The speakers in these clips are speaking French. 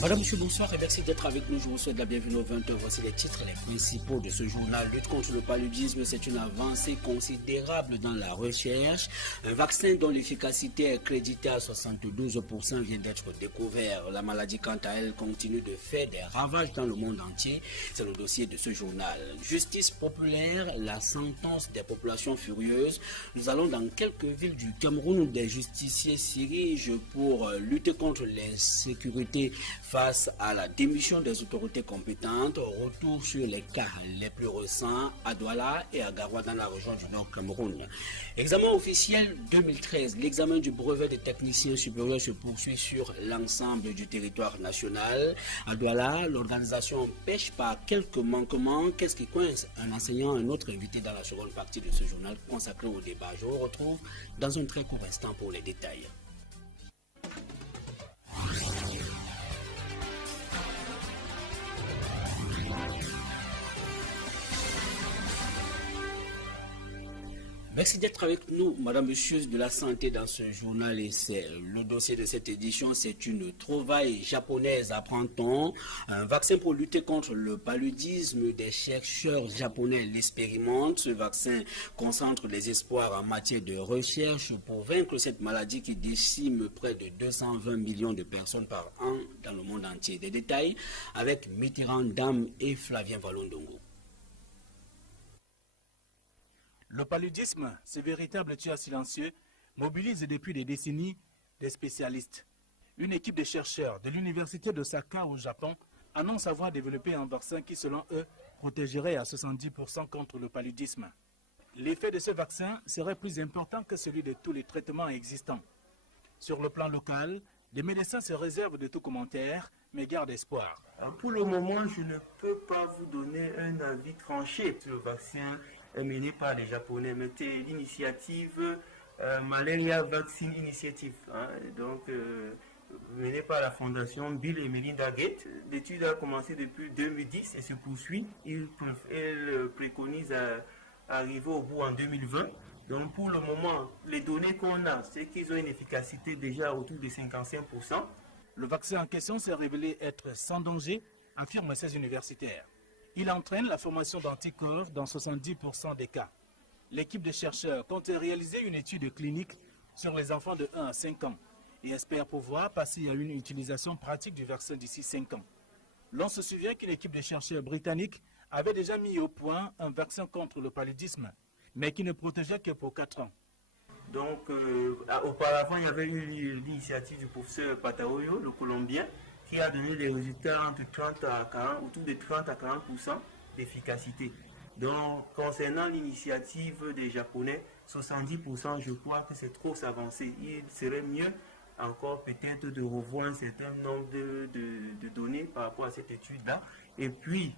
Madame, monsieur, bonsoir et merci d'être avec nous. Je vous souhaite la bienvenue au 20h. Voici les titres les principaux de ce journal. Lutte contre le paludisme, c'est une avancée considérable dans la recherche. Un vaccin dont l'efficacité est créditée à 72% vient d'être découvert. La maladie, quant à elle, continue de faire des ravages dans le monde entier. C'est le dossier de ce journal. Justice populaire, la sentence des populations furieuses. Nous allons dans quelques villes du Cameroun où des justiciers s'érigent pour lutter contre l'insécurité face à la démission des autorités compétentes. Retour sur les cas les plus récents à Douala et à Garoua dans la région du Nord Cameroun. Examen officiel 2013. L'examen du brevet des techniciens supérieurs se poursuit sur l'ensemble du territoire national. À Douala, l'organisation pêche par quelques manquements. Qu'est-ce qui coince? Un enseignant, un autre invité dans la seconde partie de ce journal consacré au débat. Je vous retrouve dans un très court instant pour les détails. Merci d'être avec nous, Madame, Monsieur de la Santé dans ce journal et c'est le dossier de cette édition. C'est une trouvaille japonaise, apprend-on. Un vaccin pour lutter contre le paludisme. Des chercheurs japonais l'expérimentent. Ce vaccin concentre les espoirs en matière de recherche pour vaincre cette maladie qui décime près de 220 millions de personnes par an dans le monde entier. Des détails avec Mitterrand Dam et Flavien Valondongo. Le paludisme, ce véritable tueur silencieux, mobilise depuis des décennies des spécialistes. Une équipe de chercheurs de l'université d'Osaka au Japon annonce avoir développé un vaccin qui, selon eux, protégerait à 70% contre le paludisme. L'effet de ce vaccin serait plus important que celui de tous les traitements existants. Sur le plan local, les médecins se réservent de tout commentaire, mais gardent espoir. Pour le moment, je ne peux pas vous donner un avis tranché sur le vaccin mené par les Japonais, mais c'est l'initiative Malaria Vaccine Initiative, menée par la fondation Bill et Melinda Gates. L'étude a commencé depuis 2010 et se poursuit. Elle préconise à arriver au bout en 2020. Donc pour le moment, les données qu'on a, c'est qu'ils ont une efficacité déjà autour de 55%. Le vaccin en question s'est révélé être sans danger, affirment ces universitaires. Il entraîne la formation d'anticorps dans 70% des cas. L'équipe de chercheurs compte réaliser une étude clinique sur les enfants de 1 à 5 ans et espère pouvoir passer à une utilisation pratique du vaccin d'ici 5 ans. L'on se souvient qu'une équipe de chercheurs britanniques avait déjà mis au point un vaccin contre le paludisme, mais qui ne protégeait que pour 4 ans. Donc, auparavant, il y avait eu l'initiative du professeur Pataoyo, le Colombien, qui a donné des résultats entre 30 à 40, autour de 30 à 40% d'efficacité. Donc, concernant l'initiative des Japonais, 70%, je crois que c'est trop s'avancer. Il serait mieux encore peut-être de revoir un certain nombre de données par rapport à cette étude-là, et puis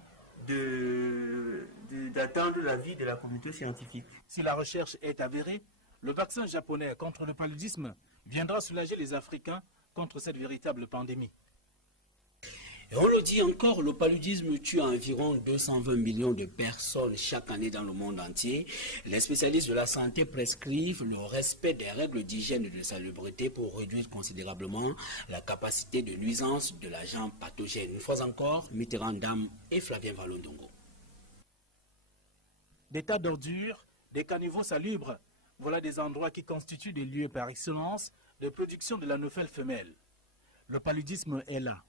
d'attendre l'avis de la communauté scientifique. Si la recherche est avérée, le vaccin japonais contre le paludisme viendra soulager les Africains contre cette véritable pandémie. Et on le dit encore, le paludisme tue environ 220 millions de personnes chaque année dans le monde entier. Les spécialistes de la santé prescrivent le respect des règles d'hygiène et de salubrité pour réduire considérablement la capacité de nuisance de l'agent pathogène. Une fois encore, Mitterrand Dam et Flavien Valondongo. Des tas d'ordures, des caniveaux salubres, voilà des endroits qui constituent des lieux par excellence de production de la nouvelle femelle. Le paludisme est là.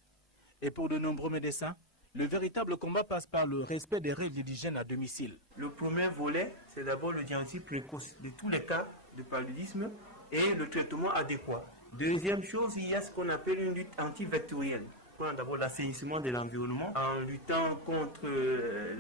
Et pour de nombreux médecins, le véritable combat passe par le respect des règles d'hygiène à domicile. Le premier volet, c'est d'abord le diagnostic précoce de tous les cas de paludisme et le traitement adéquat. Deuxième chose, il y a ce qu'on appelle une lutte antivectorielle. D'abord l'assainissement de l'environnement en luttant contre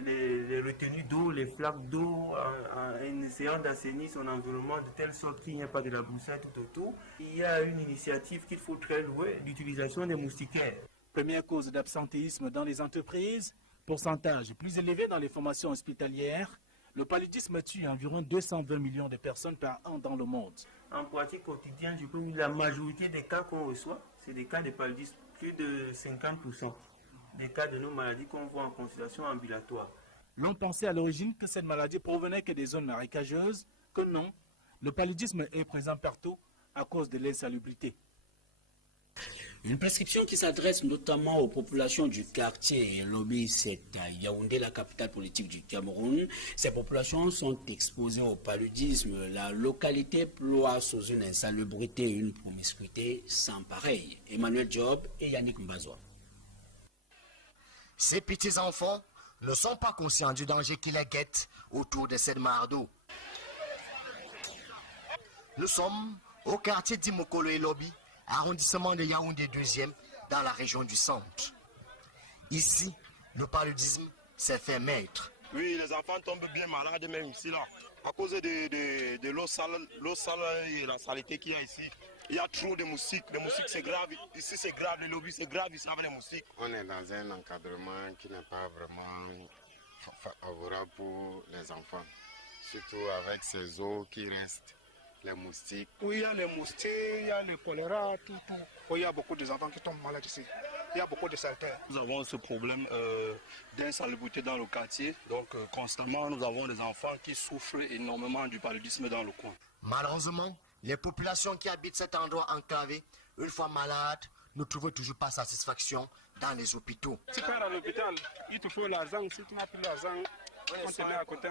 les retenues d'eau, les flaques d'eau, en essayant d'assainir son environnement de telle sorte qu'il n'y ait pas de la broussaille tout autour. Il y a une initiative qu'il faut très louer, l'utilisation des moustiquaires. Première cause d'absentéisme dans les entreprises, pourcentage plus élevé dans les formations hospitalières, le paludisme tue environ 220 millions de personnes par an dans le monde. En pratique quotidienne, je peux vous dire la majorité des cas qu'on reçoit, c'est des cas de paludisme, plus de 50% des cas de nos maladies qu'on voit en consultation ambulatoire. L'on pensait à l'origine que cette maladie provenait que des zones marécageuses, que non, le paludisme est présent partout à cause de l'insalubrité. Une prescription qui s'adresse notamment aux populations du quartier Lobby, c'est à Yaoundé, la capitale politique du Cameroun. Ces populations sont exposées au paludisme. La localité ploie sous une insalubrité et une promiscuité sans pareil. Emmanuel Diop et Yannick Mbazoua. Ces petits-enfants ne sont pas conscients du danger qui les guette autour de cette mare d'eau. Nous sommes au quartier d'Imokolo et Lobby, arrondissement de Yaoundé 2e, dans la région du centre. Ici, le paludisme s'est fait maître. Oui, les enfants tombent bien malades même ici, là, à cause de l'eau sale et la saleté qu'il y a ici. Il y a trop de moustiques. Les moustiques, c'est grave. Ici, c'est grave. Les lobbies, c'est grave. Ici, avec les moustiques. On est dans un encadrement qui n'est pas vraiment favorable pour les enfants. Surtout avec ces eaux qui restent, les moustiques. Oui, il y a les moustiques, il y a le choléra, tout. Oui, il y a beaucoup d'enfants qui tombent malades ici. Il y a beaucoup de saleté. Nous avons ce problème d'insalubrité dans le quartier. Donc, constamment, nous avons des enfants qui souffrent énormément du paludisme dans le coin. Malheureusement, les populations qui habitent cet endroit enclavé, une fois malades, ne trouvent toujours pas satisfaction dans les hôpitaux. Si tu pars à l'hôpital, il te faut l'argent. Si tu n'as plus l'argent, on te met à côté,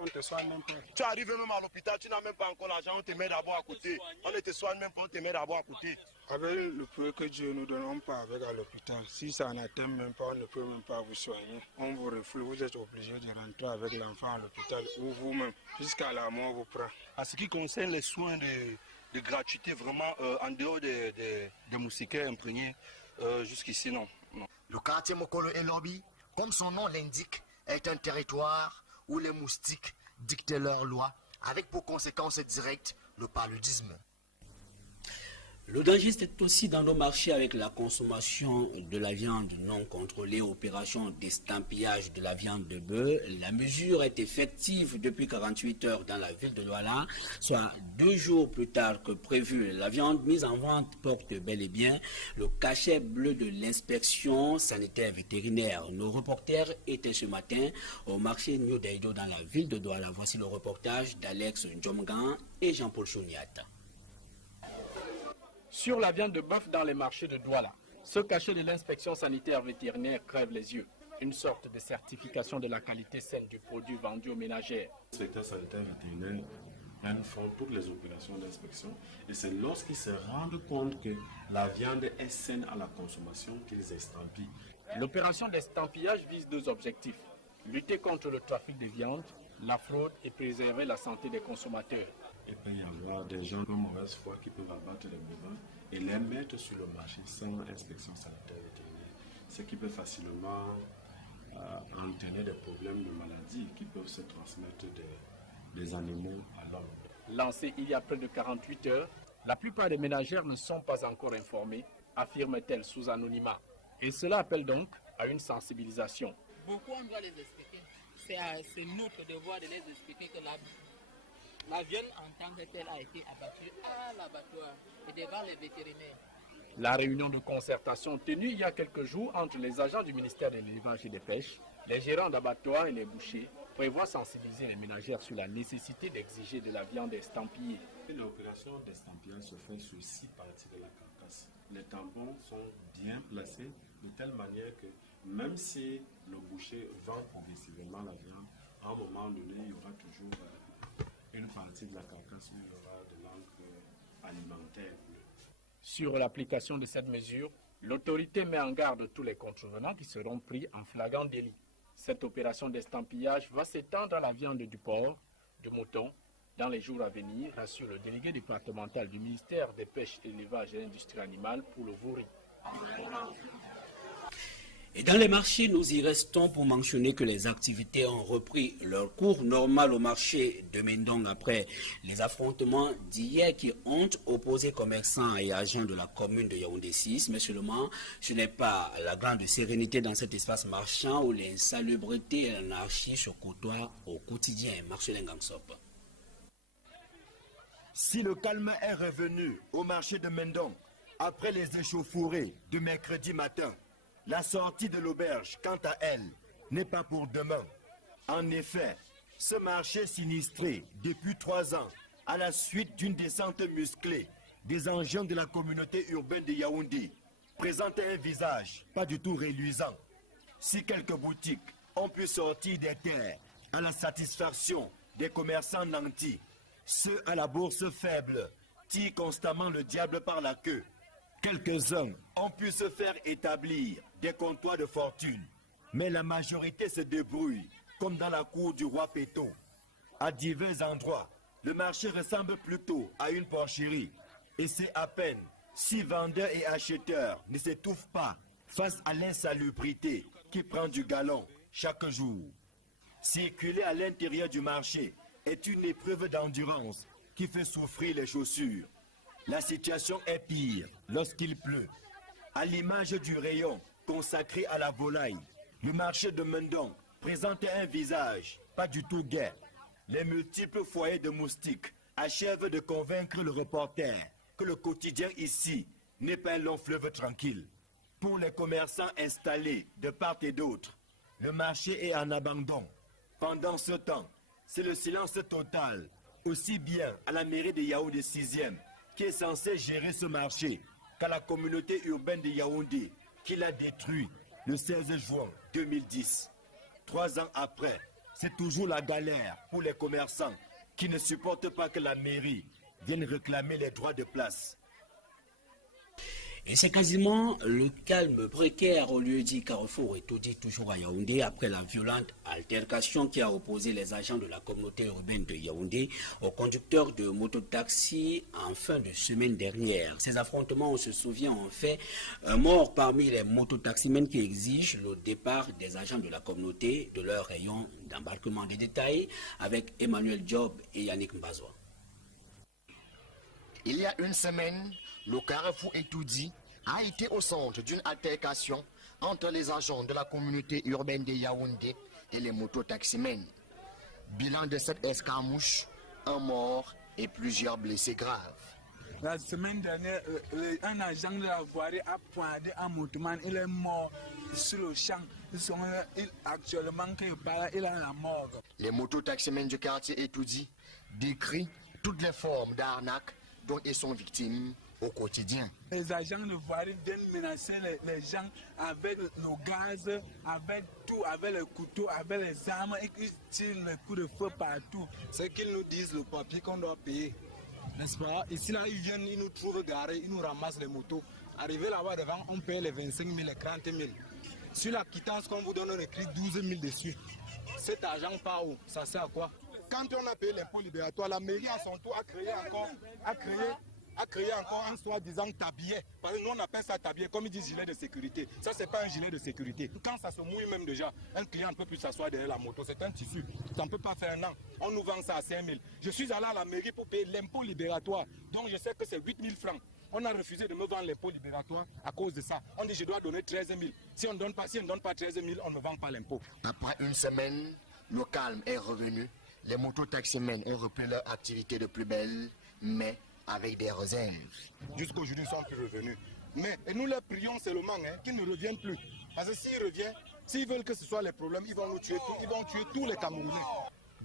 on te soigne même pas. Tu arrives même à l'hôpital, tu n'as même pas encore l'argent, on te met d'abord à côté. On ne te soigne même pas, on te met d'abord à côté. Avec le peu que Dieu nous donne, on part avec à l'hôpital. Si ça n'atteint même pas, on ne peut même pas vous soigner. On vous reflète, vous êtes obligé de rentrer avec l'enfant à l'hôpital ou vous-même, jusqu'à la mort vous prend. En ce qui concerne les soins de gratuité, vraiment, en dehors des moustiquaires imprégnés, jusqu'ici, non. Le quartier Mokolo et Lobby, comme son nom l'indique, est un territoire où les moustiques dictent leurs lois, avec pour conséquence directe le paludisme. Le danger, c'est aussi dans nos marchés avec la consommation de la viande non contrôlée, opération d'estampillage de la viande de bœuf. La mesure est effective depuis 48 heures dans la ville de Douala, soit 2 jours plus tard que prévu. La viande mise en vente porte bel et bien le cachet bleu de l'inspection sanitaire vétérinaire. Nos reporters étaient ce matin au marché New Daido dans la ville de Douala. Voici le reportage d'Alex Ndjomgan et Jean-Paul Chouniata. Sur la viande de bœuf dans les marchés de Douala, ce cachet de l'inspection sanitaire vétérinaire crève les yeux. Une sorte de certification de la qualité saine du produit vendu aux ménagères. L'inspecteur sanitaire vétérinaire font toutes les opérations d'inspection et c'est lorsqu'ils se rendent compte que la viande est saine à la consommation qu'ils estampillent. L'opération d'estampillage vise 2 objectifs. Lutter contre le trafic de viande, la fraude et préserver la santé des consommateurs. Il peut y avoir des gens de mauvaise foi qui peuvent abattre les bovins et les mettre sur le marché sans inspection sanitaire vétérinaire, ce qui peut facilement entraîner des problèmes de maladies qui peuvent se transmettre des animaux à l'homme. Lancée il y a près de 48 heures, la plupart des ménagères ne sont pas encore informées, affirme-t-elle sous anonymat. Et cela appelle donc à une sensibilisation. Beaucoup, on doit les expliquer. C'est notre devoir de les expliquer que la viande en tant que telle a été abattue à l'abattoir et devant les vétérinaires. La réunion de concertation tenue il y a quelques jours entre les agents du ministère de l'Élevage et des Pêches, les gérants d'abattoirs et les bouchers prévoit sensibiliser les ménagères sur la nécessité d'exiger de la viande estampillée. L'opération d'estampillage se fait sur 6 parties de la carcasse. Les tampons sont bien placés de telle manière que même si le boucher vend progressivement la viande, à un moment donné, il y aura toujours une partie de la carcasse où il y aura de l'encre alimentaire. Sur l'application de cette mesure, l'autorité met en garde tous les contrevenants qui seront pris en flagrant délit. Cette opération d'estampillage va s'étendre à la viande du porc, du mouton, dans les jours à venir, rassure le délégué départemental du ministère des Pêches, de l'Élevage et de l'Industrie animale pour le Vouri. Et dans les marchés, nous y restons pour mentionner que les activités ont repris leur cours normal au marché de Mendong après les affrontements d'hier qui ont opposé commerçants et agents de la commune de Yaoundé 6. Mais seulement, ce n'est pas la grande sérénité dans cet espace marchand où l'insalubrité et l'anarchie se côtoient au quotidien. Marcelin Gangsop. Si le calme est revenu au marché de Mendong après les échauffourées de mercredi matin, la sortie de l'auberge, quant à elle, n'est pas pour demain. En effet, ce marché sinistré depuis 3 ans, à la suite d'une descente musclée des engins de la communauté urbaine de Yaoundé, présentait un visage pas du tout reluisant. Si quelques boutiques ont pu sortir des terres à la satisfaction des commerçants nantis, ceux à la bourse faible tirent constamment le diable par la queue. Quelques-uns ont pu se faire établir des comptoirs de fortune, mais la majorité se débrouille comme dans la cour du roi Péto. À divers endroits, le marché ressemble plutôt à une porcherie, et c'est à peine si vendeurs et acheteurs ne s'étouffent pas face à l'insalubrité qui prend du galon chaque jour. Circuler à l'intérieur du marché est une épreuve d'endurance qui fait souffrir les chaussures. La situation est pire lorsqu'il pleut. À l'image du rayon consacré à la volaille, le marché de Mendong présentait un visage pas du tout gai. Les multiples foyers de moustiques achèvent de convaincre le reporter que le quotidien ici n'est pas un long fleuve tranquille. Pour les commerçants installés de part et d'autre, le marché est en abandon. Pendant ce temps, c'est le silence total, aussi bien à la mairie de Yaoundé 6e, qui est censée gérer ce marché, qu'à la communauté urbaine de Yaoundé, qui l'a détruit le 16 juin 2010. 3 ans après, c'est toujours la galère pour les commerçants qui ne supportent pas que la mairie vienne réclamer les droits de place. Et c'est quasiment le calme précaire au lieu dit Carrefour et tout dit toujours à Yaoundé après la violente altercation qui a opposé les agents de la communauté urbaine de Yaoundé aux conducteurs de mototaxi en fin de semaine dernière. Ces affrontements, on se souvient, ont fait un mort parmi les mototaximens qui exigent le départ des agents de la communauté de leur rayon d'embarquement. Des détails avec Emmanuel Diop et Yannick Mbazoua. Il y a une semaine, le Carrefour Etoudi a été au centre d'une altercation entre les agents de la communauté urbaine de Yaoundé et les mototaximens. Bilan de cette escarmouche, un mort et plusieurs blessés graves. La semaine dernière, un agent de la voirie a pointé un motoman, il est mort sur le champ. Actuellement, il a la mort. Les mototaximens du quartier Etoudi décrivent toutes les formes d'arnaque dont ils sont victimes au quotidien. Les agents de voirie viennent menacer les gens avec le gaz, avec tout, avec les couteaux, avec les armes, et ils tirent les coups de feu partout. C'est qu'ils nous disent le papier qu'on doit payer, n'est-ce pas? Ici, là, ils viennent, ils nous trouvent garés, ils nous ramassent les motos. Arrivé là-bas devant, on paye les 25 000, les 30 000. Sur la quittance qu'on vous donne, on écrit 12 000 dessus. Cet argent part où? Ça sert à quoi? Quand on a payé l'impôt libératoire, la mairie à son tour a créé encore un soi-disant tablier. Parce que nous on appelle ça tablier, comme ils disent gilet de sécurité. Ça c'est pas un gilet de sécurité. Quand ça se mouille même déjà, un client ne peut plus s'asseoir derrière la moto. C'est un tissu. Ça ne peut pas faire un an. On nous vend ça à 5 000. Je suis allé à la mairie pour payer l'impôt libératoire. Donc je sais que c'est 8 000 francs. On a refusé de me vendre l'impôt libératoire à cause de ça. On dit je dois donner 13 000. Si on ne donne pas 13 000, on ne vend pas l'impôt. Après une semaine, le calme est revenu. Les mototaximens ont repris leur activité de plus belle, mais avec des réserves. Jusqu'aujourd'hui, ils sont plus revenus. Mais et nous leur prions seulement qu'ils ne reviennent plus. Parce que s'ils reviennent, s'ils veulent que ce soit les problèmes, ils vont nous tuer, ils vont tuer tous les Camerounais.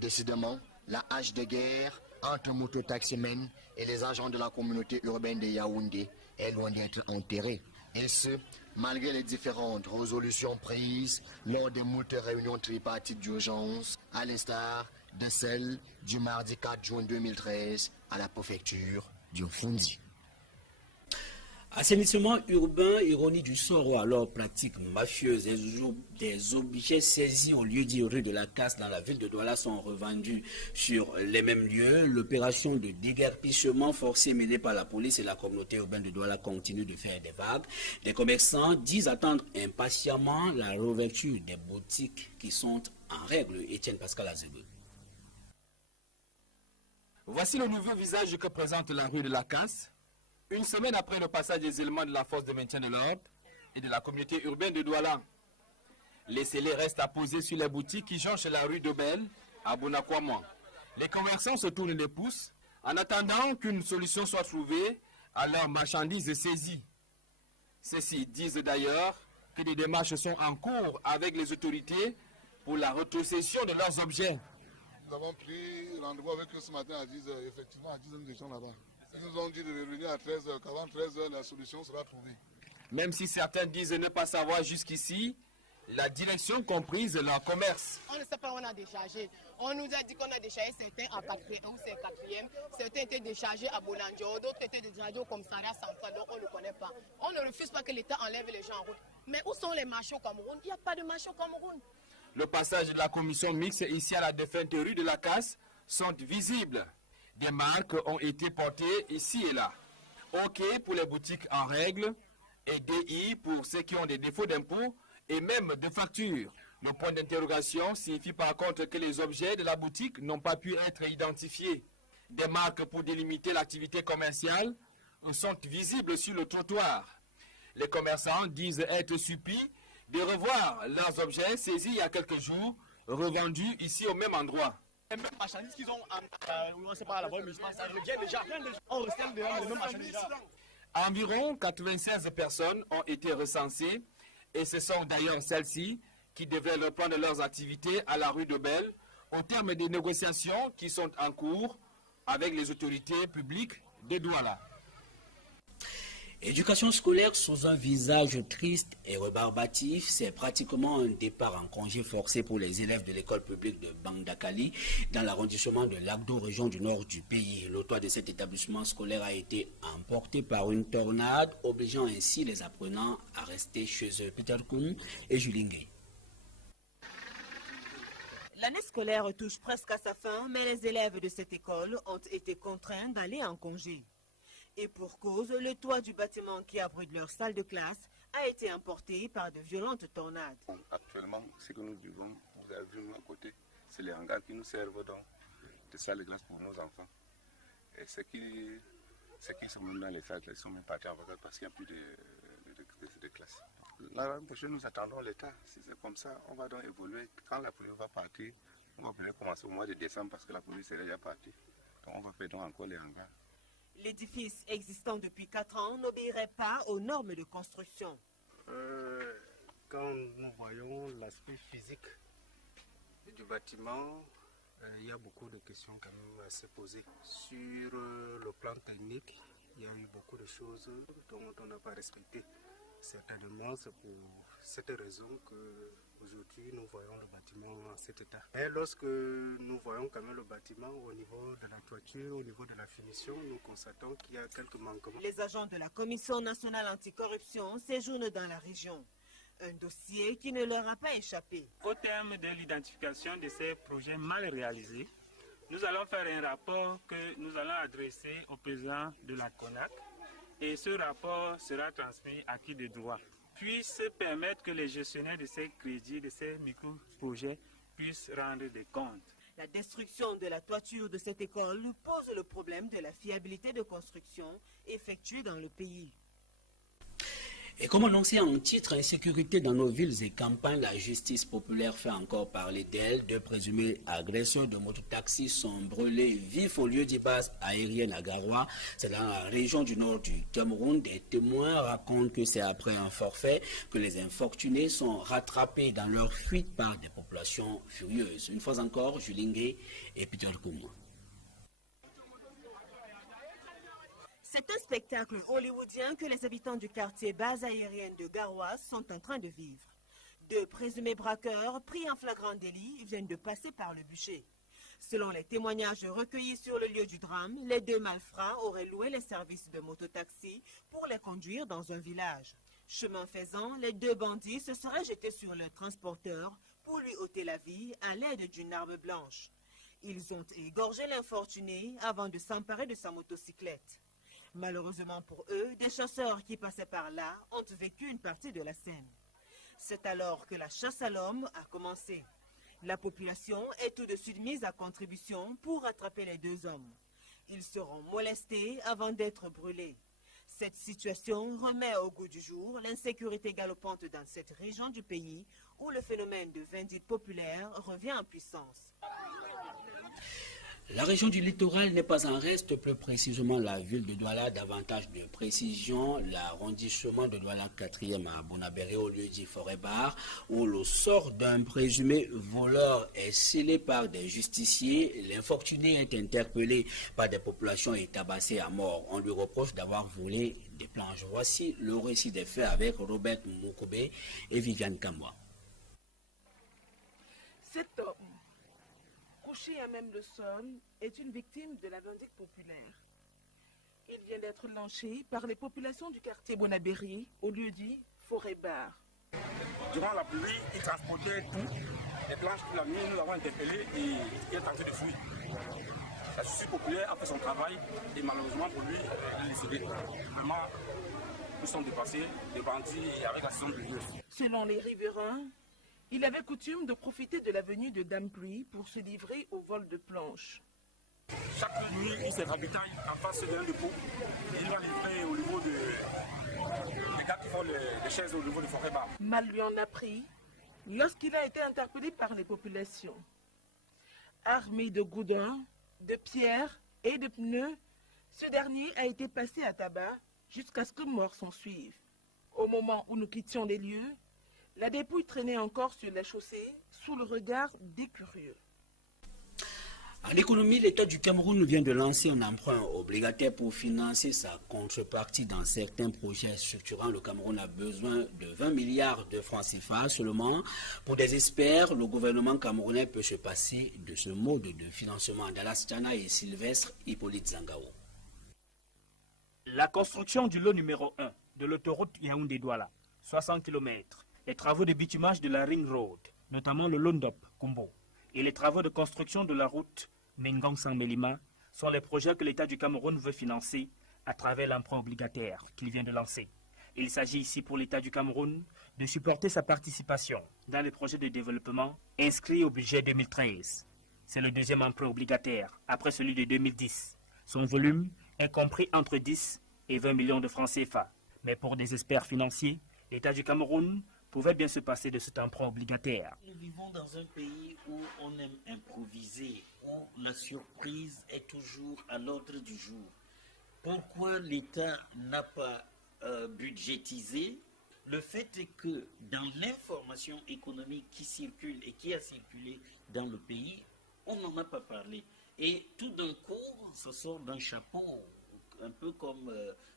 Décidément, la hache de guerre entre mototaximens et les agents de la communauté urbaine de Yaoundé est loin d'être enterrée. Et ce, malgré les différentes résolutions prises lors des moultes réunions tripartites d'urgence, à l'instar de celle du mardi 4 juin 2013 à la préfecture du Fundi. Assainissement urbain, ironie du sort, alors pratique mafieuse. Des objets saisis au lieu dit rue de la Casse dans la ville de Douala sont revendus sur les mêmes lieux. L'opération de déguerpissement forcé menée par la police et la communauté urbaine de Douala continue de faire des vagues. Les commerçants disent attendre impatiemment la réouverture des boutiques qui sont en règle. Étienne Pascal Azebeu. Voici le nouveau visage que présente la rue de la Casse. Une semaine après le passage des éléments de la force de maintien de l'ordre et de la communauté urbaine de Douala. Les scellés restent apposés sur les boutiques qui jonchent la rue d'Obel à Bonakwama. Les commerçants se tournent les pouces en attendant qu'une solution soit trouvée à leurs marchandises saisies. Ceux-ci disent d'ailleurs que des démarches sont en cours avec les autorités pour la rétrocession de leurs objets. Nous avons pris rendez-vous avec eux ce matin à 10h. Effectivement, à 10h, nous étions là-bas. Ils nous ont dit de revenir à 13h, qu'avant 13h, la solution sera trouvée. Même si certains disent ne pas savoir jusqu'ici, la direction comprise leur commerce. On ne sait pas où on a déchargé. On nous a dit qu'on a déchargé certains en 4e, certains étaient déchargés à Boulangio, d'autres étaient déchargés au commissariat central, donc on ne connaît pas. On ne refuse pas que l'État enlève les gens en route. Mais où sont les marchés au Cameroun? Il n'y a pas de marché au Cameroun. Le passage de la commission mixte ici à la défunte rue de la Casse sont visibles. Des marques ont été portées ici et là. OK pour les boutiques en règle et DI pour ceux qui ont des défauts d'impôts et même de facture. Le point d'interrogation signifie par contre que les objets de la boutique n'ont pas pu être identifiés. Des marques pour délimiter l'activité commerciale sont visibles sur le trottoir. Les commerçants disent être suppliés de revoir leurs objets saisis il y a quelques jours, revendus ici au même endroit. Les mêmes marchandises qu'ils ont, on ne sait pas à la bonne, mais je pense que ça revient déjà. On recèle les mêmes marchandises. Environ 96 personnes ont été recensées et ce sont d'ailleurs celles-ci qui devraient reprendre leurs activités à la rue de Belle au terme des négociations qui sont en cours avec les autorités publiques de Douala. Éducation scolaire sous un visage triste et rébarbatif, c'est pratiquement un départ en congé forcé pour les élèves de l'école publique de Bangdakali dans l'arrondissement de Lagdo, région du nord du pays. Le toit de cet établissement scolaire a été emporté par une tornade, obligeant ainsi les apprenants à rester chez eux. Peter Koun et Julingue. L'année scolaire touche presque à sa fin, mais les élèves de cette école ont été contraints d'aller en congé. Et pour cause, le toit du bâtiment qui abrite leur salle de classe a été emporté par de violentes tornades. Actuellement, ce que nous vivons, vous avez vu nous à côté, c'est les hangars qui nous servent donc de salle de classe pour nos enfants. Et ceux qui sont même dans les salles, ils sont même partis en vacances parce qu'il n'y a plus de classe. L'année prochaine, nous attendons l'État. Si c'est comme ça, on va donc évoluer. Quand la pluie va partir, on va peut-être commencer au mois de décembre parce que la pluie serait déjà partie. Donc on va faire donc encore les hangars. L'édifice existant depuis 4 ans n'obéirait pas aux normes de construction. Quand nous voyons l'aspect physique du bâtiment, il y a beaucoup de questions quand même à se poser. Sur le plan technique, il y a eu beaucoup de choses dont on n'a pas respecté. Certainement, c'est pour cette raison qu'aujourd'hui nous voyons le bâtiment en cet état. Et lorsque nous voyons quand même le bâtiment au niveau de la toiture, au niveau de la finition, nous constatons qu'il y a quelques manquements. Les agents de la Commission nationale anticorruption séjournent dans la région. Un dossier qui ne leur a pas échappé. Au terme de l'identification de ces projets mal réalisés, nous allons faire un rapport que nous allons adresser au président de la CONAC. Et ce rapport sera transmis à qui de droit, puisse permettre que les gestionnaires de ces crédits, de ces micro-projets, puissent rendre des comptes. La destruction de la toiture de cette école pose le problème de la fiabilité de construction effectuée dans le pays. Et comme annoncé en titre, insécurité dans nos villes et campagnes, la justice populaire fait encore parler d'elle. Deux présumés agresseurs de mototaxis sont brûlés vifs au lieu des bases aériennes à Garoua. C'est dans la région du nord du Cameroun. Des témoins racontent que c'est après un forfait que les infortunés sont rattrapés dans leur fuite par des populations furieuses. Une fois encore, Julingue et Peter Koum. C'est un spectacle hollywoodien que les habitants du quartier base aérienne de Garoua sont en train de vivre. Deux présumés braqueurs pris en flagrant délit viennent de passer par le bûcher. Selon les témoignages recueillis sur le lieu du drame, les deux malfrats auraient loué les services de mototaxi pour les conduire dans un village. Chemin faisant, les deux bandits se seraient jetés sur le transporteur pour lui ôter la vie à l'aide d'une arme blanche. Ils ont égorgé l'infortuné avant de s'emparer de sa motocyclette. Malheureusement pour eux, des chasseurs qui passaient par là ont vécu une partie de la scène. C'est alors que la chasse à l'homme a commencé. La population est tout de suite mise à contribution pour rattraper les deux hommes. Ils seront molestés avant d'être brûlés. Cette situation remet au goût du jour l'insécurité galopante dans cette région du pays où le phénomène de vindicte populaire revient en puissance. La région du littoral n'est pas en reste, plus précisément la ville de Douala. Davantage de précision, l'arrondissement de Douala 4e à Bonabéré au lieu dit Forêt-Bar, où le sort d'un présumé voleur est scellé par des justiciers. L'infortuné est interpellé par des populations et tabassé à mort. On lui reproche d'avoir volé des planches. Voici le récit des faits avec Robert Moukoubé et Viviane Kamwa. Cet homme, couché à même le sol, est une victime de la vindicte populaire. Il vient d'être lynché par les populations du quartier Bonabéry, au lieu dit Forêt-Bar. Durant la pluie, il transportait tout. Les planches pour la nuit, nous l'avons interpellé et il est tenté de fuir. La justice populaire a fait son travail et malheureusement pour lui, il est décédé. Vraiment, nous sommes dépassés, des bandits avec la saison de Dieu. Selon les riverains, il avait coutume de profiter de la venue de Dame Pluie pour se livrer au vol de planches. Chaque nuit, il se ravitaille en face d'un dépôt. Il va livrer au niveau des gars qui font les chaises au niveau du Forêt-Bar. Mal lui en a pris lorsqu'il a été interpellé par les populations. Armé de goudins, de pierres et de pneus, ce dernier a été passé à tabac jusqu'à ce que mort s'en suive. Au moment où nous quittions les lieux, la dépouille traînait encore sur la chaussée sous le regard des curieux. En économie, l'État du Cameroun vient de lancer un emprunt obligataire pour financer sa contrepartie dans certains projets structurants. Le Cameroun a besoin de 20 milliards de francs CFA seulement. Pour des experts, le gouvernement camerounais peut se passer de ce mode de financement. Dallas Tchana et Sylvestre Hippolyte Zangao. La construction du lot numéro 1 de l'autoroute Yaoundé-Douala, 60 km. Les travaux de bitumage de la Ring Road, notamment le Londop-Kumbo, et les travaux de construction de la route Mengang-Sang-Melima sont les projets que l'État du Cameroun veut financer à travers l'emprunt obligataire qu'il vient de lancer. Il s'agit ici pour l'État du Cameroun de supporter sa participation dans les projets de développement inscrits au budget 2013. C'est le deuxième emprunt obligataire, après celui de 2010. Son volume est compris entre 10 et 20 millions de francs CFA. Mais pour des experts financiers, l'État du Cameroun pouvait bien se passer de cet emprunt obligataire. Nous vivons dans un pays où on aime improviser, où la surprise est toujours à l'ordre du jour. Pourquoi l'État n'a pas budgétisé? Le fait est que dans l'information économique qui circule et qui a circulé dans le pays, on n'en a pas parlé. Et tout d'un coup, ça sort d'un chapeau, un peu comme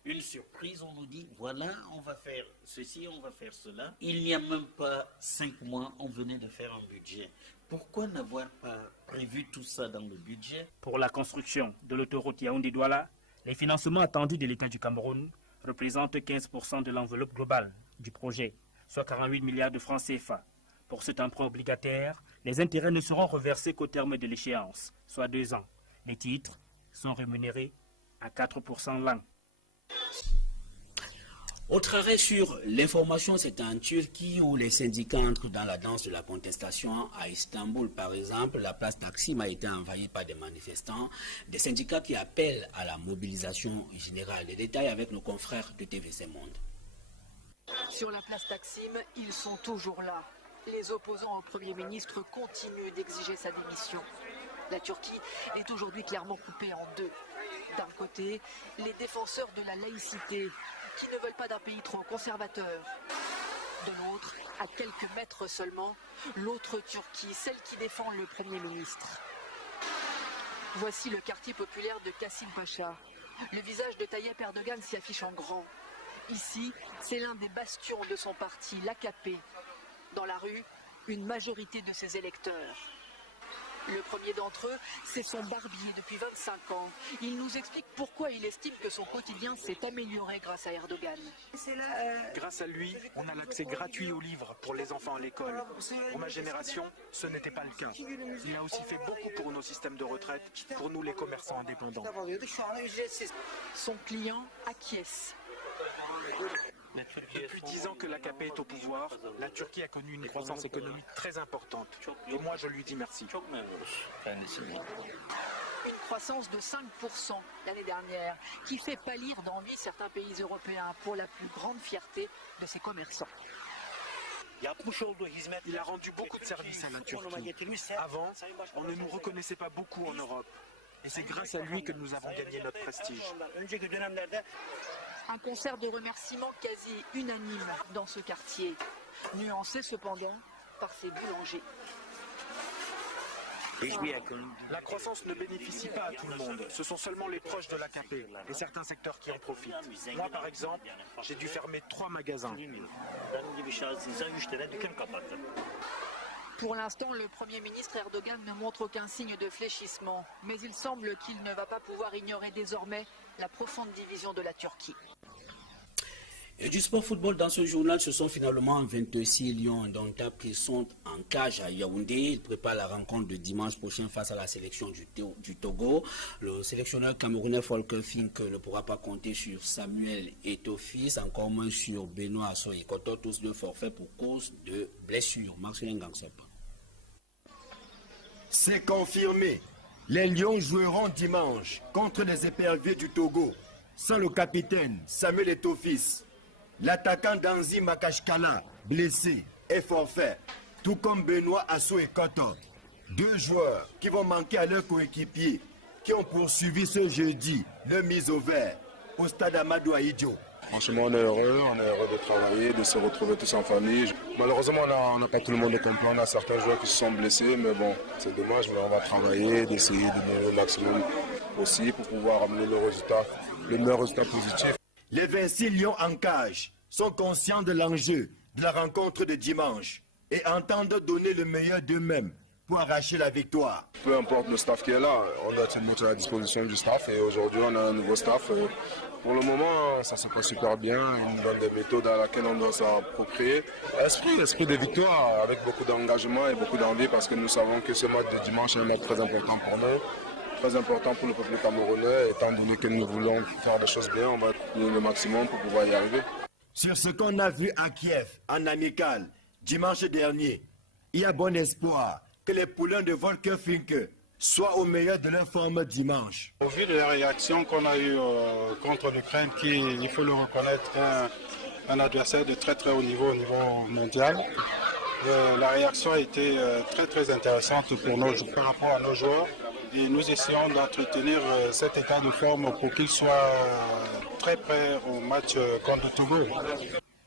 une surprise. On nous dit, voilà, on va faire ceci, on va faire cela. Il n'y a même pas 5 mois, on venait de faire un budget. Pourquoi n'avoir pas prévu tout ça dans le budget? Pour la construction de l'autoroute Yaoundé-Douala, les financements attendus de l'État du Cameroun représentent 15% de l'enveloppe globale du projet, soit 48 milliards de francs CFA. Pour cet emprunt obligataire, les intérêts ne seront reversés qu'au terme de l'échéance, soit 2 ans. Les titres sont rémunérés à 4% l'an. Autre arrêt sur l'information, c'est en Turquie où les syndicats entrent dans la danse de la contestation. À Istanbul, par exemple, la place Taksim a été envahie par des manifestants, des syndicats qui appellent à la mobilisation générale. Les détails avec nos confrères de TVC Monde. Sur la place Taksim, ils sont toujours là. Les opposants au Premier ministre continuent d'exiger sa démission. La Turquie est aujourd'hui clairement coupée en deux. D'un côté, les défenseurs de la laïcité, qui ne veulent pas d'un pays trop conservateur. De l'autre, à quelques mètres seulement, l'autre Turquie, celle qui défend le Premier ministre. Voici le quartier populaire de Kassim Pacha. Le visage de Tayyip Erdogan s'y affiche en grand. Ici, c'est l'un des bastions de son parti, l'AKP. Dans la rue, une majorité de ses électeurs. Le premier d'entre eux, c'est son barbier depuis 25 ans. Il nous explique pourquoi il estime que son quotidien s'est amélioré grâce à Erdogan. Grâce à lui, on a l'accès gratuit aux livres pour les enfants à l'école. Pour ma génération, ce n'était pas le cas. Il a aussi fait beaucoup pour nos systèmes de retraite, pour nous les commerçants indépendants. Son client acquiesce. Depuis 10 ans que l'AKP est au pouvoir, la Turquie a connu une croissance économique très importante. Et moi, je lui dis merci. Une croissance de 5% l'année dernière, qui fait pâlir d'envie certains pays européens pour la plus grande fierté de ses commerçants. Il a rendu beaucoup de services à la Turquie. Avant, on ne nous reconnaissait pas beaucoup en Europe. Et c'est grâce à lui que nous avons gagné notre prestige. Un concert de remerciements quasi unanime dans ce quartier, nuancé cependant par ses boulangers. La croissance ne bénéficie pas à tout le monde. Ce sont seulement les proches de l'AKP et certains secteurs qui en profitent. Moi, par exemple, j'ai dû fermer 3 magasins. Pour l'instant, le Premier ministre Erdogan ne montre aucun signe de fléchissement, mais il semble qu'il ne va pas pouvoir ignorer désormais la profonde division de la Turquie. Et du sport football dans ce journal, ce sont finalement 26 lions indomptables qui sont en cage à Yaoundé. Ils préparent la rencontre de dimanche prochain face à la sélection du Togo. Le sélectionneur camerounais Volker Fink ne pourra pas compter sur Samuel Eto'o-Fils, encore moins sur Benoît Asso et Koto, tous deux forfaits pour cause de blessures. Marcelin Gangsep. C'est confirmé. Les Lions joueront dimanche contre les éperviers du Togo, sans le capitaine Samuel Eto'o-Fils. L'attaquant Danzi Makashkala, blessé, est forfait, tout comme Benoît Asso et Koto. 2 joueurs qui vont manquer à leurs coéquipiers, qui ont poursuivi ce jeudi leur mise au vert au stade Amadou Ahidjo. Franchement, on est heureux de travailler, de se retrouver tous en famille. Malheureusement, on n'a pas tout le monde au complet, on a certains joueurs qui se sont blessés, mais bon, c'est dommage, mais on va travailler, d'essayer de donner le maximum possible pour pouvoir amener le meilleur résultat positif. Les 26 Lions en cage sont conscients de l'enjeu de la rencontre de dimanche et entendent donner le meilleur d'eux-mêmes pour arracher la victoire. Peu importe le staff qui est là, on doit se mettre à la disposition du staff et aujourd'hui on a un nouveau staff. Pour le moment, ça se passe super bien, il nous donne des méthodes à laquelle on doit s'approprier. Esprit de victoire avec beaucoup d'engagement et beaucoup d'envie parce que nous savons que ce match de dimanche est un match très important pour nous. Très important pour le peuple camerounais, étant donné que nous voulons faire les choses bien, on va donner le maximum pour pouvoir y arriver. Sur ce qu'on a vu à Kiev, en amical, dimanche dernier, il y a bon espoir que les poulains de Volker Fink soient au meilleur de leur forme dimanche. Au vu de la réaction qu'on a eue contre l'Ukraine, qui, il faut le reconnaître, un adversaire de très haut niveau mondial, la réaction a été très intéressante par rapport à nos joueurs. Et nous essayons d'entretenir cet état de forme pour qu'ils soient très prêts au match contre le Togo.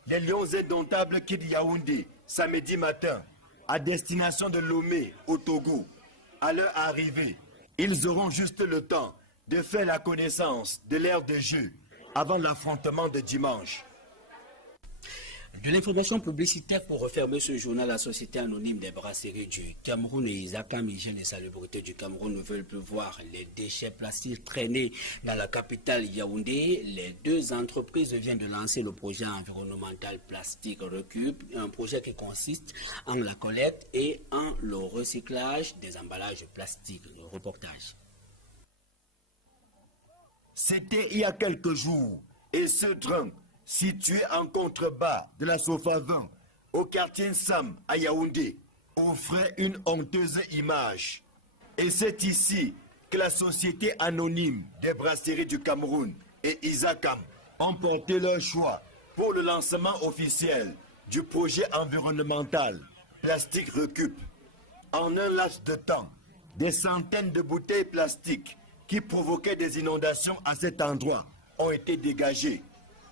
Les Lions indomptables quittent Yaoundé samedi matin à destination de Lomé au Togo. À leur arrivée, ils auront juste le temps de faire la connaissance de l'aire de jeu avant l'affrontement de dimanche. De l'information publicitaire pour refermer ce journal, la Société anonyme des brasseries du Cameroun et Isakam Hygiène et Salubrité du Cameroun ne veulent plus voir les déchets plastiques traîner dans la capitale Yaoundé. Les 2 entreprises viennent de lancer le projet environnemental Plastique Recup, un projet qui consiste en la collecte et en le recyclage des emballages plastiques. Le reportage. C'était il y a quelques jours et ce train situé en contrebas de la Sofa 20, au quartier Sam à Yaoundé, offrait une honteuse image. Et c'est ici que la Société anonyme des brasseries du Cameroun et Isakam ont porté leur choix pour le lancement officiel du projet environnemental Plastique Recup. En un laps de temps, des centaines de bouteilles plastiques qui provoquaient des inondations à cet endroit ont été dégagées.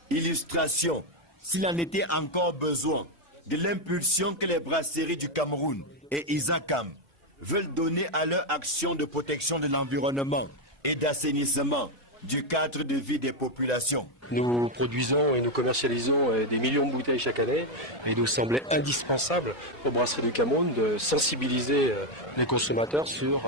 Illustration, s'il en était encore besoin, de l'impulsion que les brasseries du Cameroun et Isakam veulent donner à leur action de protection de l'environnement et d'assainissement du cadre de vie des populations. Nous produisons et nous commercialisons des millions de bouteilles chaque année et il nous semblait indispensable aux brasseries du Cameroun de sensibiliser les consommateurs sur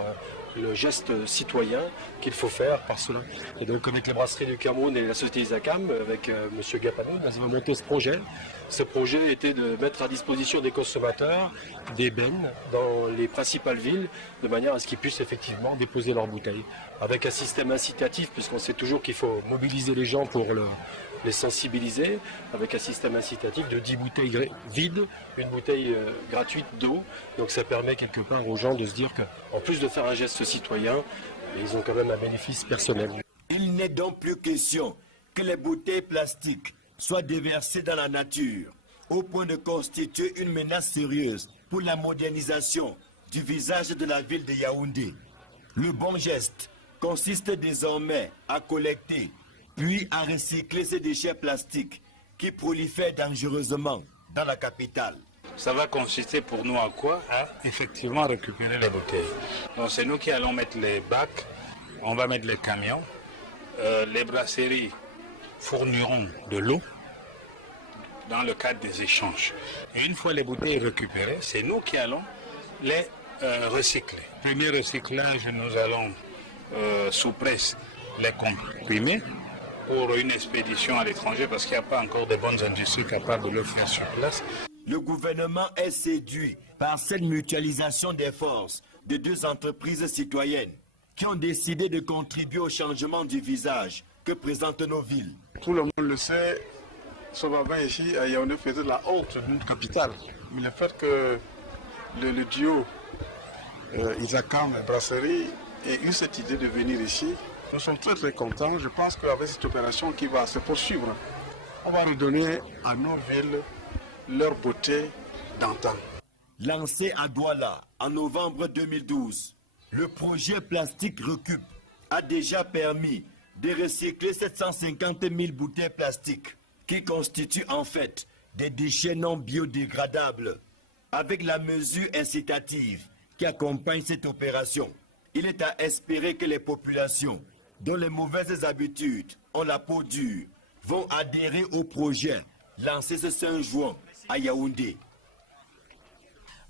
le geste citoyen qu'il faut faire par cela. Et donc avec les brasseries du Cameroun et la société Isakam, avec M. Gapanou, nous avons monté ce projet. Ce projet était de mettre à disposition des consommateurs des bennes dans les principales villes, de manière à ce qu'ils puissent effectivement déposer leurs bouteilles. Avec un système incitatif, puisqu'on sait toujours qu'il faut mobiliser les gens pour les sensibiliser, avec un système incitatif de 10 bouteilles vides, une bouteille gratuite d'eau. Donc ça permet quelque part aux gens de se dire qu'en plus de faire un geste citoyen, ils ont quand même un bénéfice personnel. Il n'est donc plus question que les bouteilles plastiques soient déversées dans la nature, au point de constituer une menace sérieuse pour la modernisation du visage de la ville de Yaoundé. Le bon geste consiste désormais à collecter, puis à recycler ces déchets plastiques qui prolifèrent dangereusement dans la capitale. Ça va consister pour nous à quoi? À effectivement récupérer les bouteilles. Donc c'est nous qui allons mettre les bacs, on va mettre les camions, les brasseries fourniront de l'eau dans le cadre des échanges. Et une fois les bouteilles récupérées, c'est nous qui allons les recycler. Premier recyclage, nous allons sous presse les comprimer pour une expédition à l'étranger parce qu'il n'y a pas encore de bonnes industries capables de le faire sur place. Le gouvernement est séduit par cette mutualisation des forces de deux entreprises citoyennes qui ont décidé de contribuer au changement du visage que présentent nos villes. Tout le monde le sait, Sobaba ici à Yaoundé faisait la honte d'une capitale. Mais le fait que le duo Isakam et Brasserie ait eu cette idée de venir ici, nous sommes très très contents. Je pense qu'avec cette opération qui va se poursuivre, on va redonner à nos villes leur beauté d'antan. Lancé à Douala en novembre 2012, le projet Plastique Recup a déjà permis de recycler 750 000 bouteilles plastiques qui constituent en fait des déchets non biodégradables. Avec la mesure incitative qui accompagne cette opération, il est à espérer que les populations dont les mauvaises habitudes ont la peau dure vont adhérer au projet lancé ce 5 juin à Yaoundé.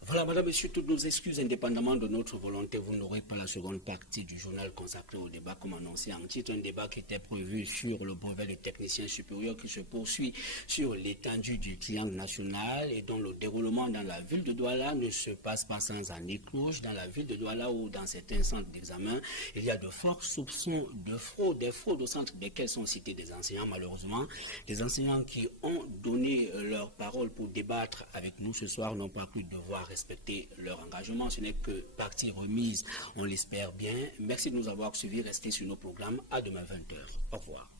Voilà, madame, monsieur, toutes nos excuses, indépendamment de notre volonté, vous n'aurez pas la seconde partie du journal consacré au débat, comme annoncé en titre, un débat qui était prévu sur le brevet de technicien supérieur qui se poursuit sur l'étendue du triangle national et dont le déroulement dans la ville de Douala ne se passe pas sans en écloge. Dans la ville de Douala ou dans certains centres d'examen, il y a de forts soupçons de fraude, des fraudes au centre desquelles sont cités des enseignants, malheureusement. Des enseignants qui ont donné leur parole pour débattre avec nous ce soir n'ont pas cru devoir respecter leur engagement. Ce n'est que partie remise, on l'espère bien. Merci de nous avoir suivis. Restez sur nos programmes. À demain 20h. Au revoir.